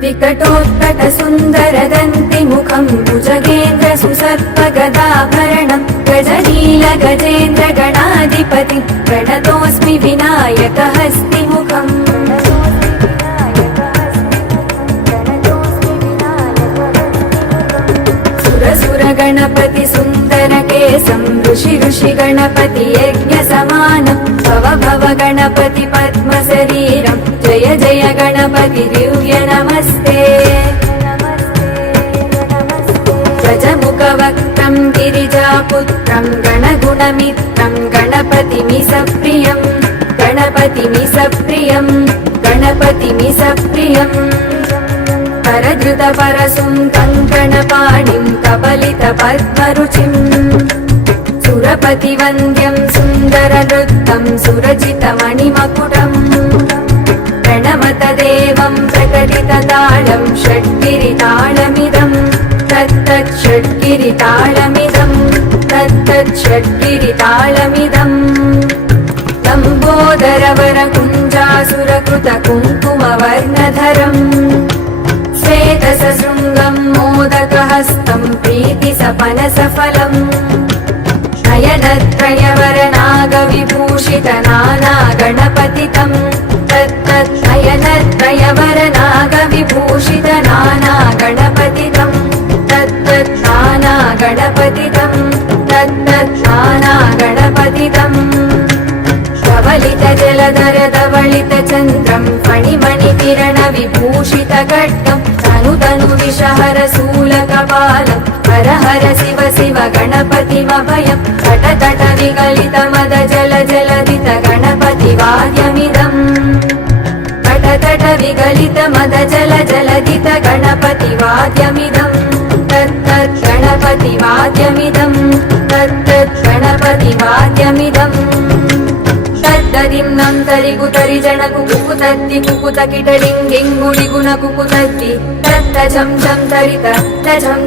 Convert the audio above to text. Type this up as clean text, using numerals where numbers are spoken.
विकटोत्कट सुन्दरदन्ति मुखं भुजगेन्द्र सुसर्पगदाभरणं गजनील गजेन्द्र गणाधिपति प्रणतोऽस्मि विनायकहस्तिमुखम् सुर गणपति सुन्दर केसं ऋषि गणपति यज्ञ समानं भव गणपति पद्म शरीरं जय जय गणपति दिव्य नमस्ते गजमुख वक्त्रं गिरिजापुत्रं गणगुणमित्रं गणपतिमि सप्रियं गणपतिमि सप्रियं परधृत परशुं कङ्कणपाणिं कपलित पद्मरुचिम् सुरपतिवन्द्यं सुन्दरनृत्तं सुरचितमणिमकुटम् प्रणमत देवं प्रकटिततालं षड्गिरितालमिदं तत्तत् षड्गिरितालमिदम् लम्बोदरवरकुञ्जासुरकृत कुङ्कुमवर्णधरम् श्वेतसशृङ्गं मोदकहस्तं प्रीतिसपनसफलम् नयनत्रयवरनागविभूषित नानागणपतितं तत्तत् नयनत्रयवरनागविभूषित नानागणपतितं तत्तत् नानागणपतितम् धवलित जलधर धवलित चन्द्रं फणिमणिकिरण विभूषित खड्गं तनु विषहर शूलकपालं हर हर शिव शिव गणपतिमभयं तट विगलित मद जल जलदित गणपति वाद्यमिदम् तट विगलित मद जल जलदित गणपति वाद्यमिदं तत्तत् गणपति वाद्यमिदम् तद्ददिन्नं तरिगुतरि जन कुकुतत्ति कुकुत किटलिङ्गिङ्गुडिगुण कुकुतत्ति तत्तजं जं तरित तजं